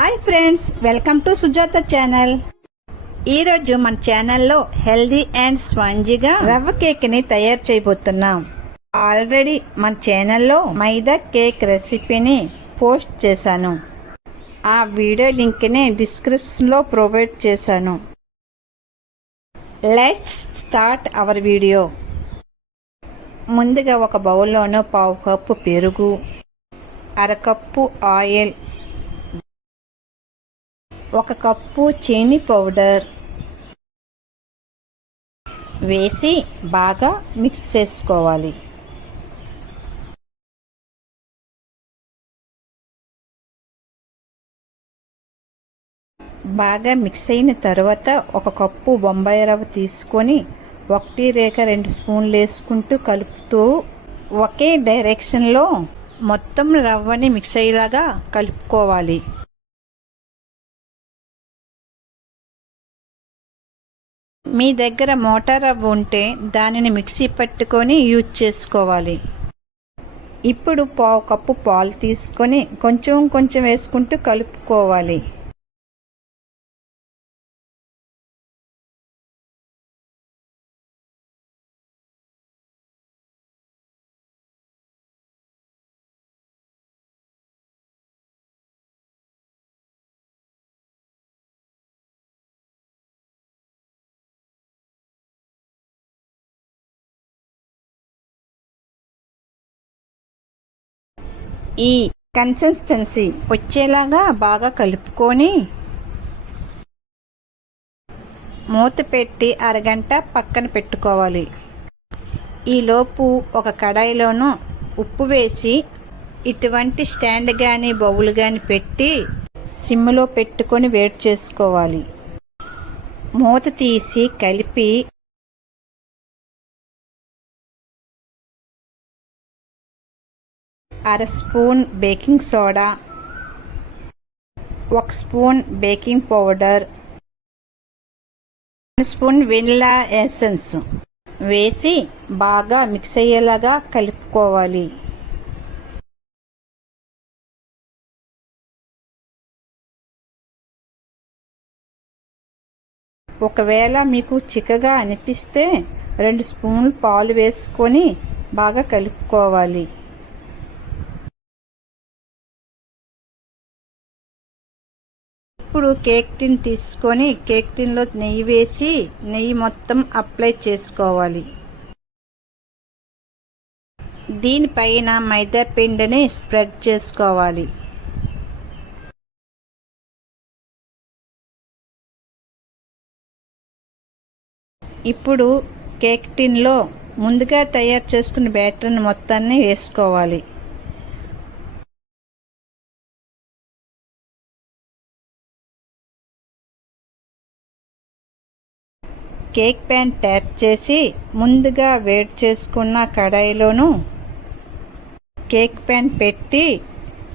Hi friends, welcome to Sujatha channel. ఈరోజు మన ఛానల్లో హెల్దీ అండ్ స్పాంజీగా రవ్వ కేక్ ని తయారు చేయబోతున్నాం. ఆల్రెడీ మన ఛానల్లో మైదా కేక్ రెసిపీని పోస్ట్ చేశాను. ఆ వీడియో లింక్ ని డిస్క్రిప్షన్ లో ప్రొవైడ్ చేశాను. Let's start our video. ముందుగా ఒక బౌల్లోనూ 1/2 కప్పు పెరుగు, 1/2 కప్పు ఆయిల్, 1 కప్పు చీనీ పౌడర్ వేసి బాగా మిక్స్ చేసుకోవాలి. బాగా మిక్స్ అయిన తర్వాత 1 కప్పు బొంబాయి రవ్వ తీసుకొని 1 లేక 2 స్పూన్లు వేసుకుంటూ కలుపుతూ ఒకే డైరెక్షన్లో మొత్తం రవ్వని మిక్స్ అయ్యేలాగా కలుపుకోవాలి. మీ దగ్గర మోటార్ రవ్వ ఉంటే దానిని మిక్సీ పట్టుకొని యూజ్ చేసుకోవాలి. ఇప్పుడు 1/2 కప్పు పాలు తీసుకొని కొంచెం కొంచెం వేసుకుంటూ కలుపుకోవాలి. ఈ కన్సిస్టెన్సీ వచ్చేలాగా బాగా కలుపుకొని మూత పెట్టి అరగంట పక్కన పెట్టుకోవాలి. ఈలోపు ఒక కడాయిలోనూ ఉప్పు వేసి ఇటువంటి స్టాండ్ కానీ బౌల్ కానీ పెట్టి సిమ్లో పెట్టుకొని వేడి చేసుకోవాలి. మూత తీసి కలిపి 1/2 spoon baking soda, 1 spoon baking powder, 1 spoon vanilla essence వేసి బాగా మిక్స్ అయ్యేలాగా కలుపుకోవాలి. ఒకవేళ మీకు చిక్కగా అనిపిస్తే 2 స్పూన్లు పాలు వేసుకొని బాగా కలుపుకోవాలి. ఇప్పుడు కేక్ టిన్ తీసుకొని కేక్ టిన్లో నెయ్యి వేసి నెయ్యి మొత్తం అప్లై చేసుకోవాలి. దీనిపైన మైదా పిండిని స్ప్రెడ్ చేసుకోవాలి. ఇప్పుడు కేక్ టిన్లో ముందుగా తయారు చేసుకున్న బ్యాటర్ని మొత్తాన్ని వేసుకోవాలి. కేక్ ప్యాన్ ట్యాప్ చేసి ముందుగా వేడి చేసుకున్న కడాయిలోనూ కేక్ ప్యాన్ పెట్టి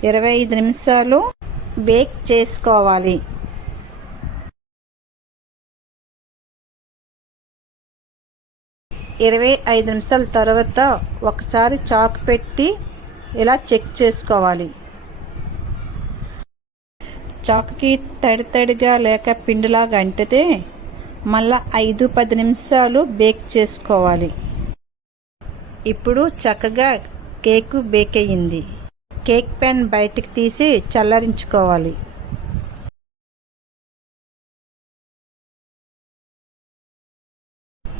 25 నిమిషాలు బేక్ చేసుకోవాలి. ఇరవై 5 నిమిషాల తర్వాత ఒకసారి చాక్ పెట్టి ఇలా చెక్ చేసుకోవాలి. చాక్కి తడిగా లేక పిండిలాగా అంటితే మళ్ళా 5-10 నిమిషాలు బేక్ చేసుకోవాలి. ఇప్పుడు చక్కగా కేకు బేక్ అయ్యింది. కేక్ ప్యాన్ బయటికి తీసి చల్లారించుకోవాలి.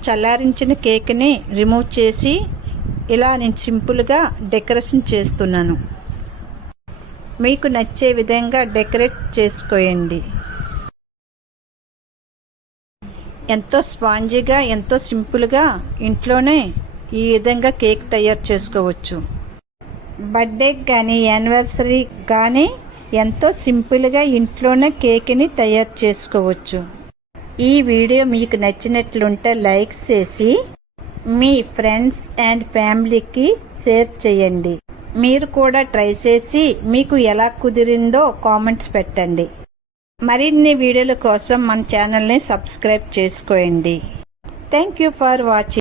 చల్లారించిన కేక్ని రిమూవ్ చేసి ఇలా నేను సింపుల్గా డెకరేషన్ చేస్తున్నాను. మీకు నచ్చే విధంగా డెకరేట్ చేసుకోండి. ఎంతో స్పాంజీగా ఎంతో సింపుల్గా ఇంట్లోనే ఈ విధంగా కేక్ తయారు చేసుకోవచ్చు. బర్త్డే కానీ యానివర్సరీ కానీ ఎంతో సింపుల్గా ఇంట్లోనే కేక్ని తయారు చేసుకోవచ్చు. ఈ వీడియో మీకు నచ్చినట్లుంటే లైక్ చేసి మీ ఫ్రెండ్స్ అండ్ ఫ్యామిలీకి షేర్ చేయండి. మీరు కూడా ట్రై చేసి మీకు ఎలా కుదిరిందో కామెంట్స్ పెట్టండి. మరిన్ని వీడియోల కోసం మన ఛానల్ని సబ్స్క్రైబ్ చేసుకోండి. Thank you for watching.